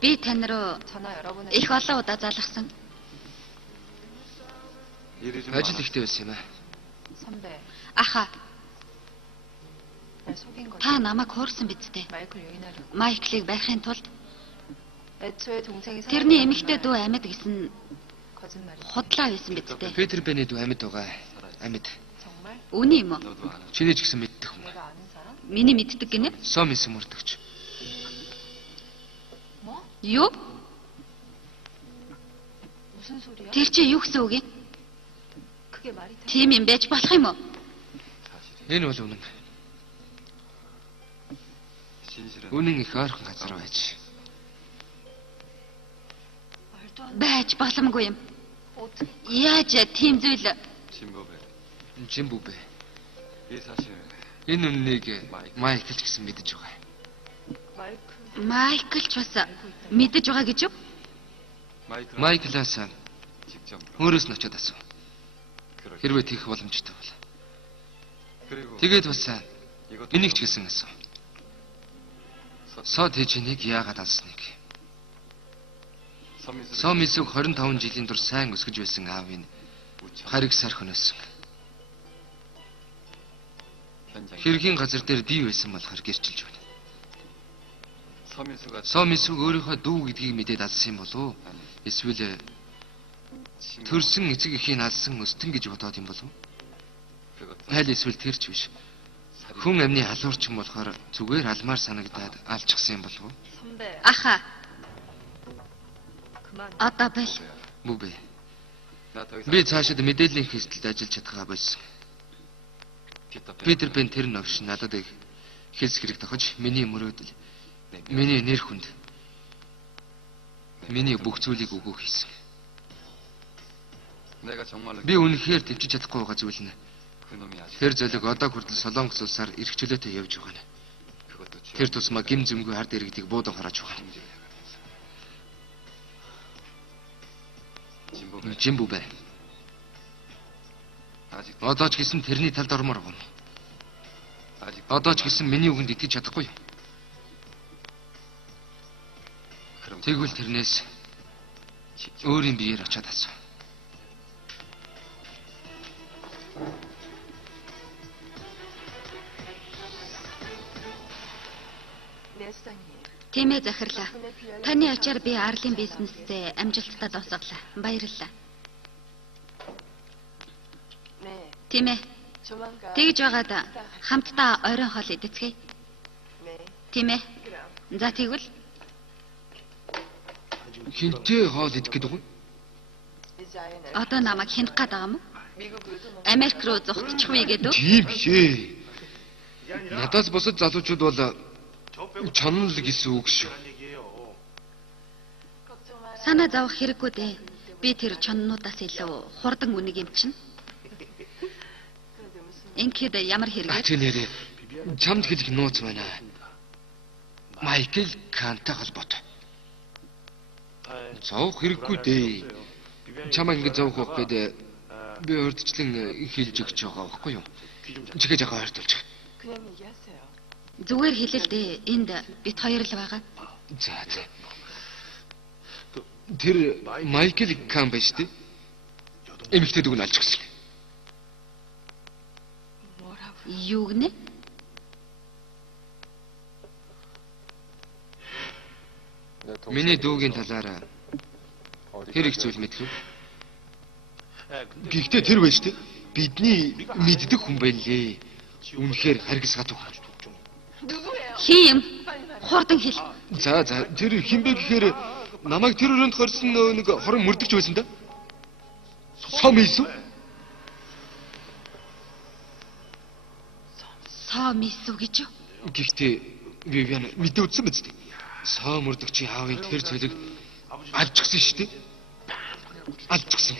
Би тань руу их олон удаа залгасан. Ажил ихтэй байсан юм аа. Аха. Та намайг хуурсан биз дээ. Майклыг байхын тулд тэрний эмэгтэй дүү амьд гэсэн худлаа байсан биз дээ. Петр Бэний дүү амьд байгаа. Амьд. Үний юм уу? Чиний ч гэсэн мэддэг хүн. Миний мэддэг гинэ? Сом исэн мөрдөгч. Юу? Тэр чи юу гэсэн үг юм? Тийм юм байж болох юм уу? Энэ бол үнэн. Үнэн их ойрхон газар байж. Байж боломгүй юм. Яаж тийм зүйл? Жимбүбэ. Энэ үннийг Майкл ч гэсэн мэдэж байгаа. Майкл ч бас мэдэж байгаа гэж юу? Майклаас өөрөөс нь очиод асуу. Хэрвээ тийх боломжтой бол. Тэгээд бас энийг ч гэсэн асуу. Сод хэжнийг яагаад алсныг? Сомисүг 25 жилийн турш сайн өсгөж байсан аавын хариг сар хөнөөсөн. Хэргийн газар дээр дий байсан болохоор гэрчилж байна. Сомисүг өөрийнхөө дүү гэдгийг мэдээд алсан юм болов уу? Эсвэл төрсөн эцэг эхийн алсан өстөн гэж бодоод юм болов уу? Аль эсвэл тэр ч биш. Хүн амны алуурч юм болохоор зүгээр алмаар санагдаад алчихсан юм болов уу? Аха. Одоо бэл. Мүбэ. Би цаашид мэдээллийн хэсэлд ажиллаж чадхаа болсон. Петр Бэн тэр новш надад хэлс хэрэг тохиж миний мөрөөдөл, миний нэр хүнд, миний бүх зүйлийг өгөх хийсэн. Би үнэхээр төвчж чадахгүй байгаа зүйл нь. Тэр золиг одоо хүртэл Солонгос улсаар эрхчлөөтэй явж байгаа нь. Тэр тусмаа гим зэмгүй ард иргэдийг буудан харааж байгаа. Жимбүбэ. Одоо ч гэсэн тэрний талд ормоор байна. Одоо ч гэсэн миний үгэнд итгэж чадахгүй юу? Тэгвэл тэрнээс өөрийн биеэр очиад асуу. Тийм ээ захирлаа. Таны ачаар би арлын бизнесээ амжилттай дуусгалаа. Баярлалаа. Тийм ээ. Тэгж байгаад хамтдаа оройн хоол идэцгээе. Тийм ээ. За тэгвэл хинтээ хоол идэх гэдэг үү? одоо намайг хинт гээд байгаа юм уу? Америк руу зогтчих вэ гэдэг үү? Тийм биш ээ. Надаас бусад залуучууд бол чанал гэсэн үг шүү. Санаа зовох хэрэггүй дээ. Би тэр чоннуудаас илүү хурдан үнийг юм чинь. Ингээд ямар хэрэг? Тэр нэрээ чамд хэлэх нууц байна. Майкл Кантай холбоотой. Зовох хэрэггүй дээ. Чамаа ингэ зовох байх гэдэг би урдчлан хэлж өгч байгаа байхгүй юу? Чигээ жагаа ойртуулж. Зүгээр хэлэл дээ. Энд бит хоёр л байгаа. За. Тэр Майкл Кан байж тээ. Эмэгтэй дүг нь алж гисэн. Юу гэнэ? Миний дүүгийн талаар хэрэг зүйл мэдэх үү? Гэхдээ тэр байж тээ. Бидний мэддэг хүн байна лээ. Үнэхээр харгисгаад үг. Хин юм. Хурдан хэл. За тэр хинбэ гэхээр намайг тэр өрөөнд хорсон нэг хорон мөрдөгч байсан да. Сом ийсв. Сом ийсв гэж юу? Гэхдээ би яна мэдээ үзсэн биз дээ. Сом мөрдөгчийн аавын тэр цолиг алжчихсан шүү дээ. Алжчихсан.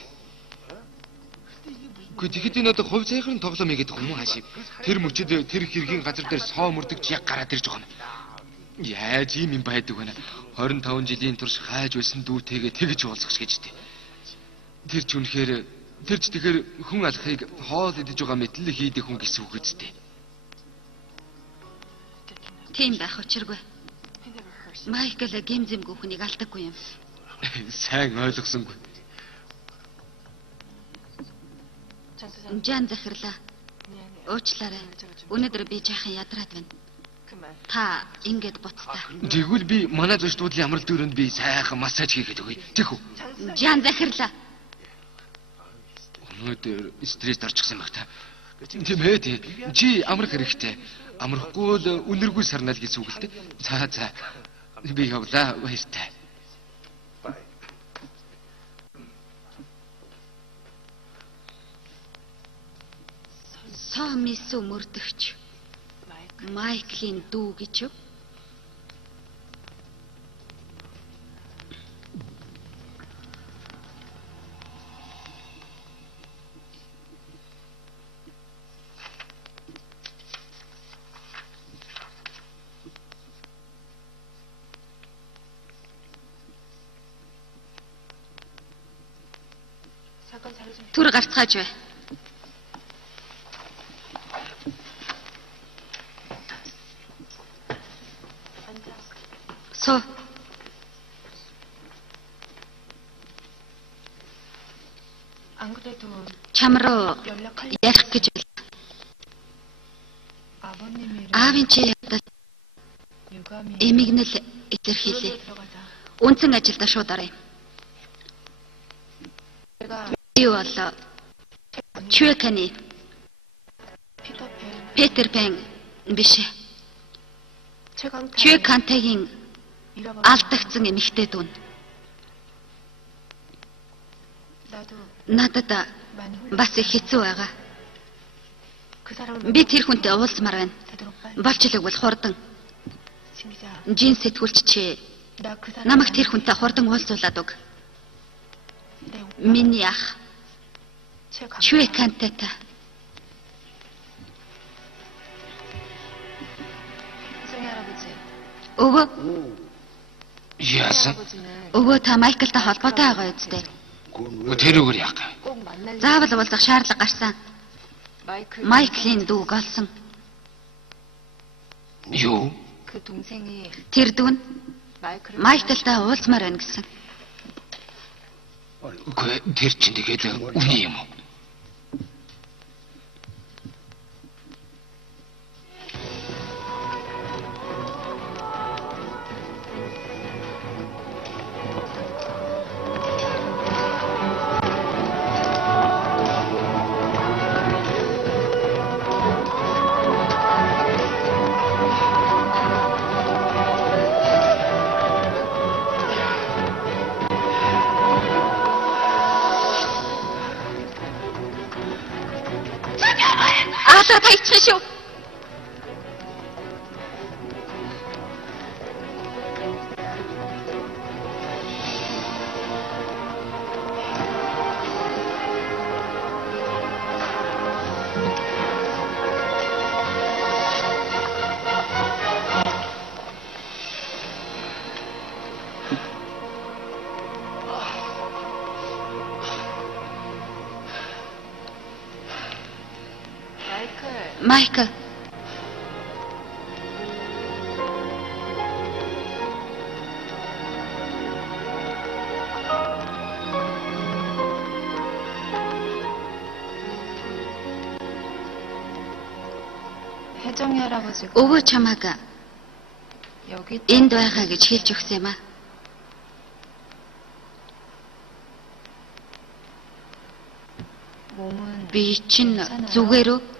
Гэхдээ энэ одоо хувь цайхрын тоглоом хийгээд байгаа юм уу хаашив? Тэр мөчөд тэр хэргийн газар дээр сом мөрдөгч яг гараад ирж байгаа юм. Яаж юм байдаг вэ? 25 жилийн турш хайж байсан дүүтэйгээ тэгж уулзах гэж дээ. Тэр ч үнэхээр тэр ч тэгэхээр хүн алахыг хоол идэж байгаа мэтлэл хийдэг хүн гэсэн үг үстэй. Тийм байх учиргүй. Майкл гэмзэмгүй хүнийг алдаггүй юм. Сайн ойлгосонгүй. Жан захирлаа. Уучлаарай. Өнөөдөр би жаахан ядраад байна. Та ингээд буцтаа. Тэгвэл би манай зочдуудын амралт өрөөнд би сайхан массаж хийгээд өгье. Тэг үү? Жан захирлаа. Өнөөдөр стресс орчихсан байх та. Тийм ээ тий. Чи амрах хэрэгтэй. Амрахгүй л үнэргүй сарнаа л гэсэн үг л дээ. За. Би явлаа. Баяртай. Сомис мөрдөгч. Майклийн дүү гэж юу? Түр гарцгааж бай. Соо. Чамруу ярих гэж байна. Аавын чи ядал эмигнэл илэрхийлээ. Үнцэн ажилдаа шууд оръё. Юу болоо? Чүэкани. Петер Пен биш. Чүэкантагийн алдагдсан эмэгтэй дүүн. Надад бас их хэцүү байгаа. Би тэр хүнтэй уулзмаар байна. Болж л өгвөл хурдан. Жин сэтгүүлч чи намайг тэр хүнтэй хурдан уулзуулаад өг. Миний ах Чүэкантата. Өвөө. Яасан? Өвөө та Майклтай холбоотой байгаа үстэй. Тэр үгээр яах вэ? Заавал уулзах шаардлага гарсан. Майклийн дүүг олсон. Юу? Тэр дүү нь Майклтай уулзмаар байна гэсэн. Үгүй тэр чинь тэгээд үний юм уу? Та ичсэн шүү. Майкл. Өвөө чамааг энд байгаа гэж хэлж өгсөн юм аа. Би чинь зүгээр үү?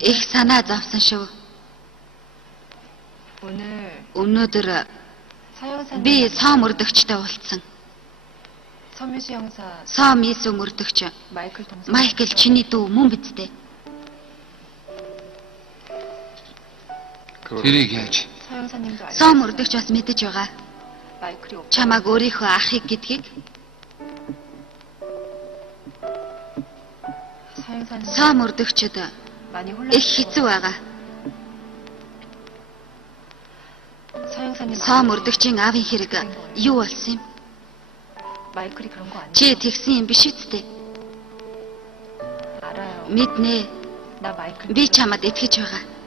Их санаа зовсон шүү. Өнөөдөр би сом мөрдөгчтэй уулзсан. Сом мөрдөгч Майкл чиний дүү мөн биз дээ? Тэрийг яаж? Сом мөрдөгч бас мэдэж байгаа. Чамааг өөрийнхөө ахыг гэдгийг. Сом мөрдөгчд их хэцүү байгаа. Сом мөрдөгчийн аавын хэрэг юу болсон юм? Чи тэгсэн юм биш үсттэй. Мэднэ. Би чамд итгэж байгаа.